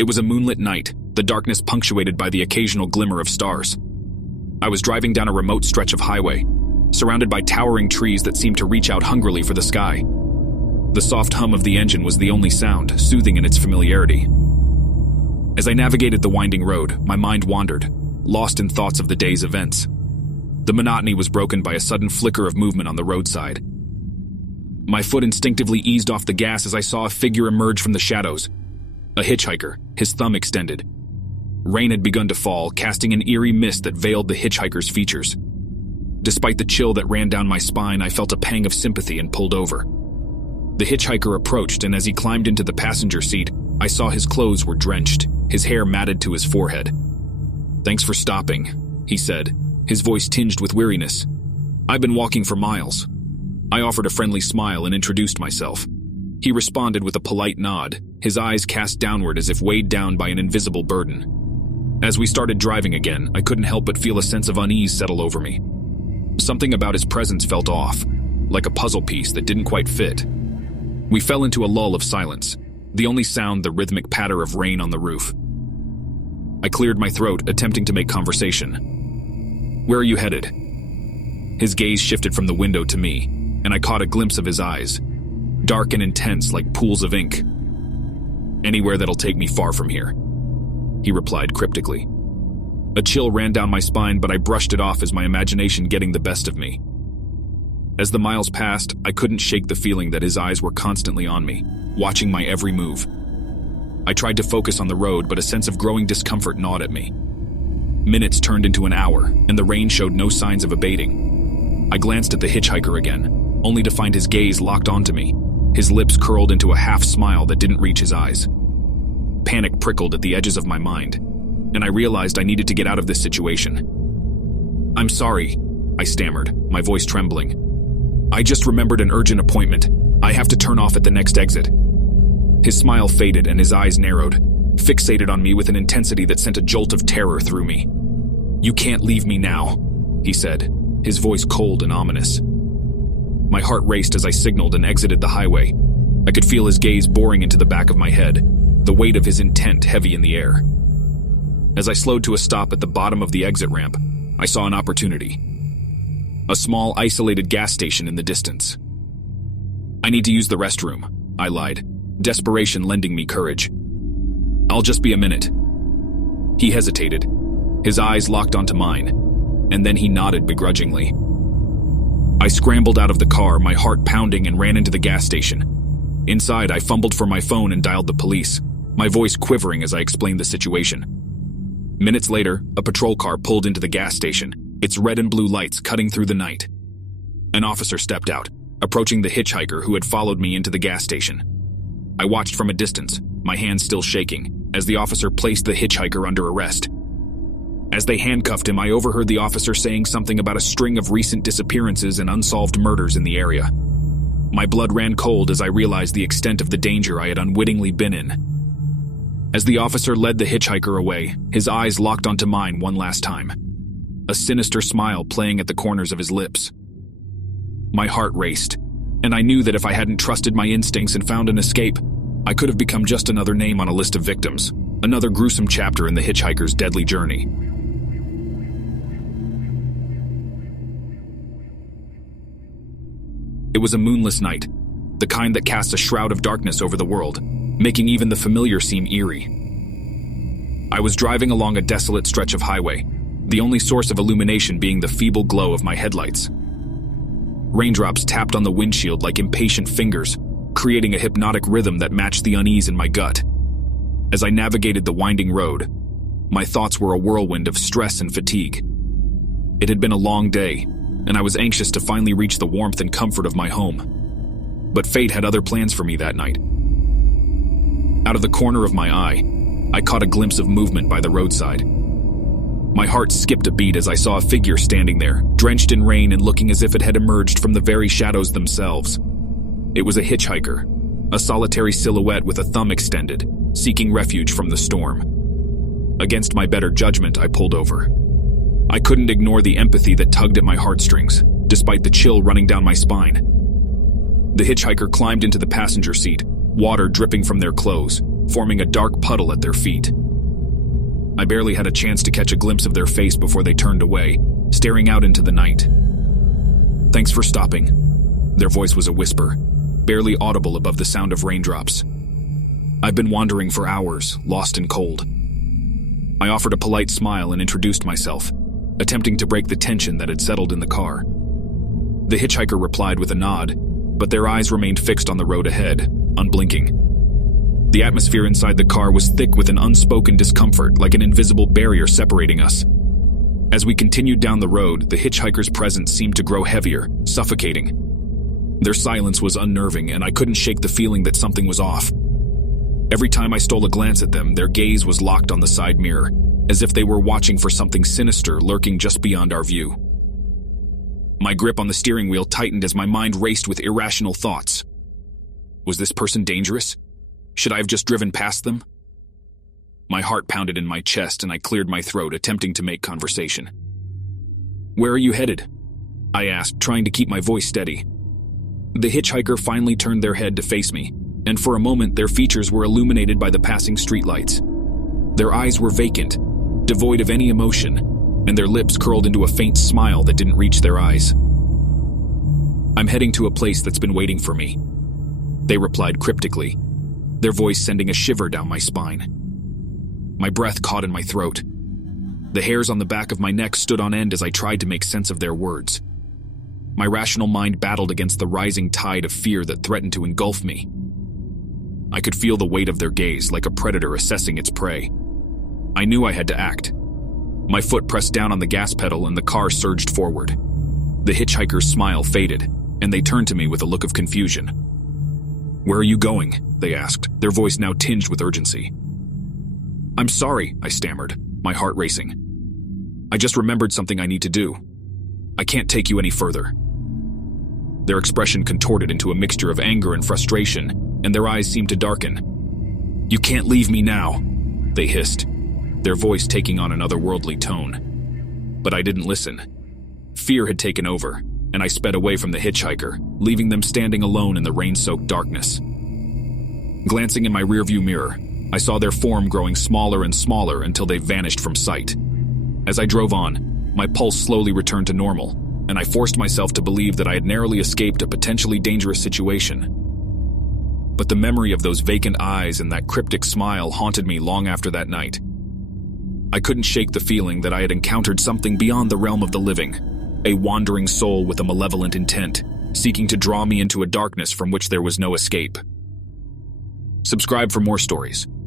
It was a moonlit night, the darkness punctuated by the occasional glimmer of stars. I was driving down a remote stretch of highway, surrounded by towering trees that seemed to reach out hungrily for the sky. The soft hum of the engine was the only sound, soothing in its familiarity. As I navigated the winding road, my mind wandered, lost in thoughts of the day's events. The monotony was broken by a sudden flicker of movement on the roadside. My foot instinctively eased off the gas as I saw a figure emerge from the shadows. A hitchhiker, his thumb extended. Rain had begun to fall, casting an eerie mist that veiled the hitchhiker's features. Despite the chill that ran down my spine, I felt a pang of sympathy and pulled over. The hitchhiker approached, and as he climbed into the passenger seat, I saw his clothes were drenched, his hair matted to his forehead. "Thanks for stopping," he said, his voice tinged with weariness. "I've been walking for miles." I offered a friendly smile and introduced myself. He responded with a polite nod, his eyes cast downward as if weighed down by an invisible burden. As we started driving again, I couldn't help but feel a sense of unease settle over me. Something about his presence felt off, like a puzzle piece that didn't quite fit. We fell into a lull of silence, the only sound the rhythmic patter of rain on the roof. I cleared my throat, attempting to make conversation. "Where are you headed?" His gaze shifted from the window to me, and I caught a glimpse of his eyes, dark and intense like pools of ink. "Anywhere that'll take me far from here," he replied cryptically. A chill ran down my spine, but I brushed it off as my imagination getting the best of me. As the miles passed, I couldn't shake the feeling that his eyes were constantly on me, watching my every move. I tried to focus on the road, but a sense of growing discomfort gnawed at me. Minutes turned into an hour, and the rain showed no signs of abating. I glanced at the hitchhiker again, only to find his gaze locked onto me, his lips curled into a half-smile that didn't reach his eyes. Panic prickled at the edges of my mind, and I realized I needed to get out of this situation. "I'm sorry," I stammered, my voice trembling. "I just remembered an urgent appointment. I have to turn off at the next exit." His smile faded and his eyes narrowed, fixated on me with an intensity that sent a jolt of terror through me. "You can't leave me now," he said, his voice cold and ominous. My heart raced as I signaled and exited the highway. I could feel his gaze boring into the back of my head, the weight of his intent heavy in the air. As I slowed to a stop at the bottom of the exit ramp, I saw an opportunity. A small, isolated gas station in the distance. "I need to use the restroom," I lied, desperation lending me courage. "I'll just be a minute." He hesitated, his eyes locked onto mine, and then he nodded begrudgingly. I scrambled out of the car, my heart pounding, and ran into the gas station. Inside, I fumbled for my phone and dialed the police, my voice quivering as I explained the situation. Minutes later, a patrol car pulled into the gas station, its red and blue lights cutting through the night. An officer stepped out, approaching the hitchhiker who had followed me into the gas station. I watched from a distance, my hands still shaking, as the officer placed the hitchhiker under arrest. As they handcuffed him, I overheard the officer saying something about a string of recent disappearances and unsolved murders in the area. My blood ran cold as I realized the extent of the danger I had unwittingly been in. As the officer led the hitchhiker away, his eyes locked onto mine one last time, a sinister smile playing at the corners of his lips. My heart raced, and I knew that if I hadn't trusted my instincts and found an escape, I could have become just another name on a list of victims, another gruesome chapter in the hitchhiker's deadly journey. It was a moonless night, the kind that casts a shroud of darkness over the world, making even the familiar seem eerie. I was driving along a desolate stretch of highway, the only source of illumination being the feeble glow of my headlights. Raindrops tapped on the windshield like impatient fingers, creating a hypnotic rhythm that matched the unease in my gut. As I navigated the winding road, my thoughts were a whirlwind of stress and fatigue. It had been a long day, and I was anxious to finally reach the warmth and comfort of my home. But fate had other plans for me that night. Out of the corner of my eye, I caught a glimpse of movement by the roadside. My heart skipped a beat as I saw a figure standing there, drenched in rain and looking as if it had emerged from the very shadows themselves. It was a hitchhiker, a solitary silhouette with a thumb extended, seeking refuge from the storm. Against my better judgment, I pulled over. I couldn't ignore the empathy that tugged at my heartstrings, despite the chill running down my spine. The hitchhiker climbed into the passenger seat, water dripping from their clothes, forming a dark puddle at their feet. I barely had a chance to catch a glimpse of their face before they turned away, staring out into the night. "Thanks for stopping." Their voice was a whisper, barely audible above the sound of raindrops. "I've been wandering for hours, lost and cold." I offered a polite smile and introduced myself, attempting to break the tension that had settled in the car. The hitchhiker replied with a nod, but their eyes remained fixed on the road ahead, unblinking. The atmosphere inside the car was thick with an unspoken discomfort, like an invisible barrier separating us. As we continued down the road, the hitchhiker's presence seemed to grow heavier, suffocating. Their silence was unnerving, and I couldn't shake the feeling that something was off. Every time I stole a glance at them, their gaze was locked on the side mirror, as if they were watching for something sinister lurking just beyond our view. My grip on the steering wheel tightened as my mind raced with irrational thoughts. Was this person dangerous? Should I have just driven past them? My heart pounded in my chest and I cleared my throat, attempting to make conversation. "Where are you headed?" I asked, trying to keep my voice steady. The hitchhiker finally turned their head to face me, and for a moment their features were illuminated by the passing streetlights. Their eyes were vacant, devoid of any emotion, and their lips curled into a faint smile that didn't reach their eyes. "I'm heading to a place that's been waiting for me," they replied cryptically, their voice sending a shiver down my spine. My breath caught in my throat. The hairs on the back of my neck stood on end as I tried to make sense of their words. My rational mind battled against the rising tide of fear that threatened to engulf me. I could feel the weight of their gaze, like a predator assessing its prey. I knew I had to act. My foot pressed down on the gas pedal and the car surged forward. The hitchhiker's smile faded, and they turned to me with a look of confusion. "Where are you going?" they asked, their voice now tinged with urgency. "I'm sorry," I stammered, my heart racing. "I just remembered something I need to do. I can't take you any further." Their expression contorted into a mixture of anger and frustration, and their eyes seemed to darken. "You can't leave me now," they hissed, their voice taking on an otherworldly tone. But I didn't listen. Fear had taken over, and I sped away from the hitchhiker, leaving them standing alone in the rain-soaked darkness. Glancing in my rearview mirror, I saw their form growing smaller and smaller until they vanished from sight. As I drove on, my pulse slowly returned to normal, and I forced myself to believe that I had narrowly escaped a potentially dangerous situation. But the memory of those vacant eyes and that cryptic smile haunted me long after that night. I couldn't shake the feeling that I had encountered something beyond the realm of the living, a wandering soul with a malevolent intent, seeking to draw me into a darkness from which there was no escape. Subscribe for more stories.